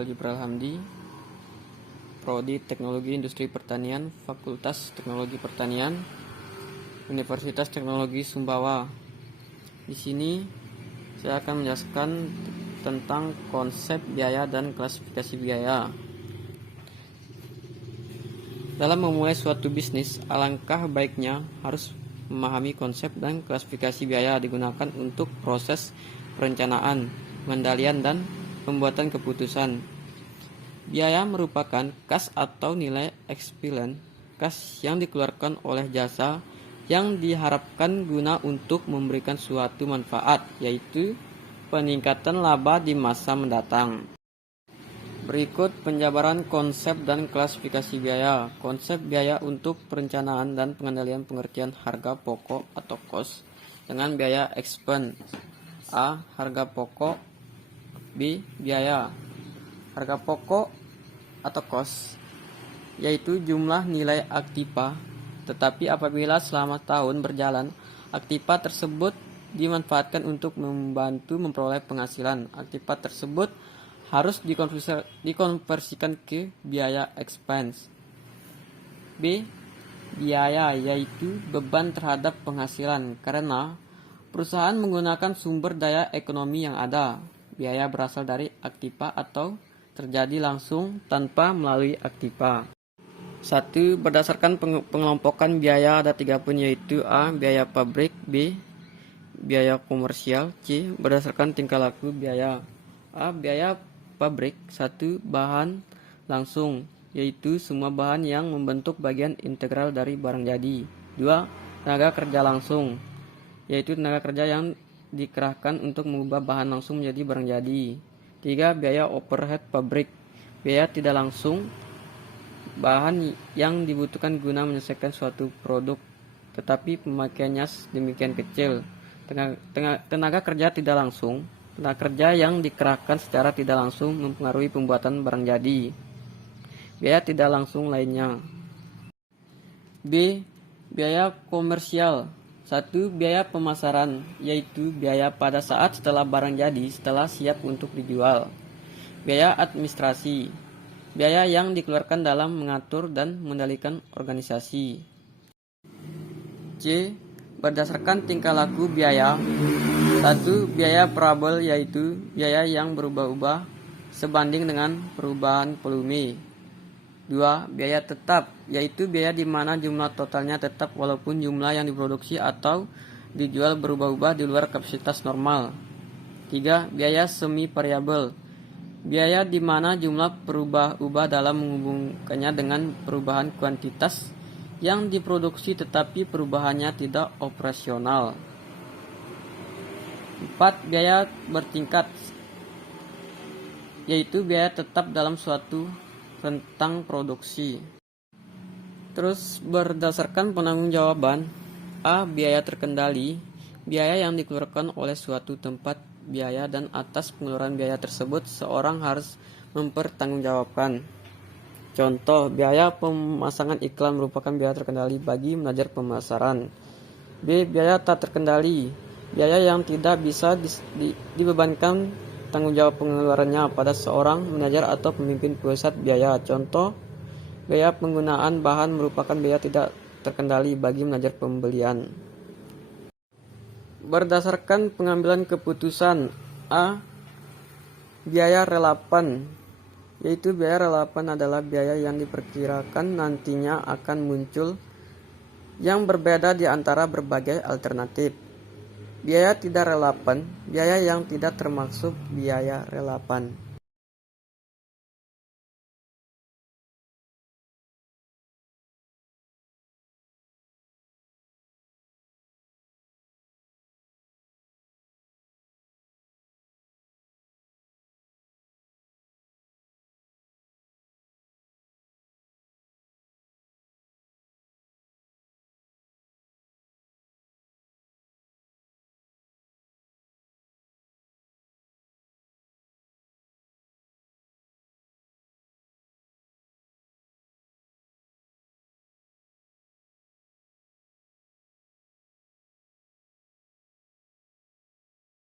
Iqbal Jibril Hamdi, Prodi Teknologi Industri Pertanian, Fakultas Teknologi Pertanian, Universitas Teknologi Sumbawa. Di sini saya akan menjelaskan tentang konsep biaya dan klasifikasi biaya. Dalam memulai suatu bisnis, alangkah baiknya harus memahami konsep dan klasifikasi biaya digunakan untuk proses perencanaan, pengendalian, dan pembuatan keputusan. Biaya merupakan kas atau nilai ekvivalent kas yang dikeluarkan oleh jasa yang diharapkan guna untuk memberikan suatu manfaat, yaitu peningkatan laba di masa mendatang. Berikut penjabaran konsep dan klasifikasi biaya. Konsep biaya untuk perencanaan dan pengendalian pengertian harga pokok atau cost dengan biaya expense. A. Harga pokok. B. Biaya. Harga pokok atau cost yaitu jumlah nilai aktiva, tetapi apabila selama tahun berjalan aktiva tersebut dimanfaatkan untuk membantu memperoleh penghasilan, aktiva tersebut harus dikonversikan ke biaya expense. B. Biaya yaitu beban terhadap penghasilan karena perusahaan menggunakan sumber daya ekonomi yang ada. Biaya berasal dari aktiva atau terjadi langsung tanpa melalui aktiva. 1. Berdasarkan pengelompokan biaya ada 3 poin, yaitu A. Biaya pabrik, B. Biaya komersial, C. Berdasarkan tingkah laku biaya. A. Biaya pabrik. 1. Bahan langsung, yaitu semua bahan yang membentuk bagian integral dari barang jadi. 2. Tenaga kerja langsung, yaitu tenaga kerja yang dikerahkan untuk mengubah bahan langsung menjadi barang jadi. 3. Biaya overhead pabrik, biaya tidak langsung, bahan yang dibutuhkan guna menyelesaikan suatu produk, tetapi pemakaiannya demikian kecil. Tenaga kerja tidak langsung, tenaga kerja yang dikerahkan secara tidak langsung mempengaruhi pembuatan barang jadi. Biaya tidak langsung lainnya. B. Biaya komersial. 1. Biaya pemasaran, yaitu biaya pada saat setelah barang jadi, setelah siap untuk dijual. Biaya administrasi, biaya yang dikeluarkan dalam mengatur dan mengendalikan organisasi. C. Berdasarkan tingkah laku biaya. 1. Biaya variabel, yaitu biaya yang berubah-ubah sebanding dengan perubahan volume. 2. Biaya tetap, yaitu biaya di mana jumlah totalnya tetap walaupun jumlah yang diproduksi atau dijual berubah-ubah di luar kapasitas normal. 3. Biaya semi variabel, biaya di mana jumlah berubah-ubah dalam menghubungkannya dengan perubahan kuantitas yang diproduksi tetapi perubahannya tidak operasional. 4. Biaya bertingkat, yaitu biaya tetap dalam suatu rentang produksi. Terus berdasarkan penanggung-jawaban. A. Biaya terkendali, biaya yang dikeluarkan oleh suatu tempat biaya dan atas pengeluaran biaya tersebut seorang harus mempertanggungjawabkan. Contoh, biaya pemasangan iklan merupakan biaya terkendali bagi manajer pemasaran. B. Biaya tak terkendali, biaya yang tidak bisa dibebankan tanggung jawab pengeluarannya pada seorang manajer atau pemimpin pusat biaya. Contoh, biaya penggunaan bahan merupakan biaya tidak terkendali bagi manajer pembelian. Berdasarkan pengambilan keputusan. A. Biaya relevan, yaitu biaya relevan adalah biaya yang diperkirakan nantinya akan muncul yang berbeda di antara berbagai alternatif. Biaya tidak relevan, biaya yang tidak termasuk biaya relevan.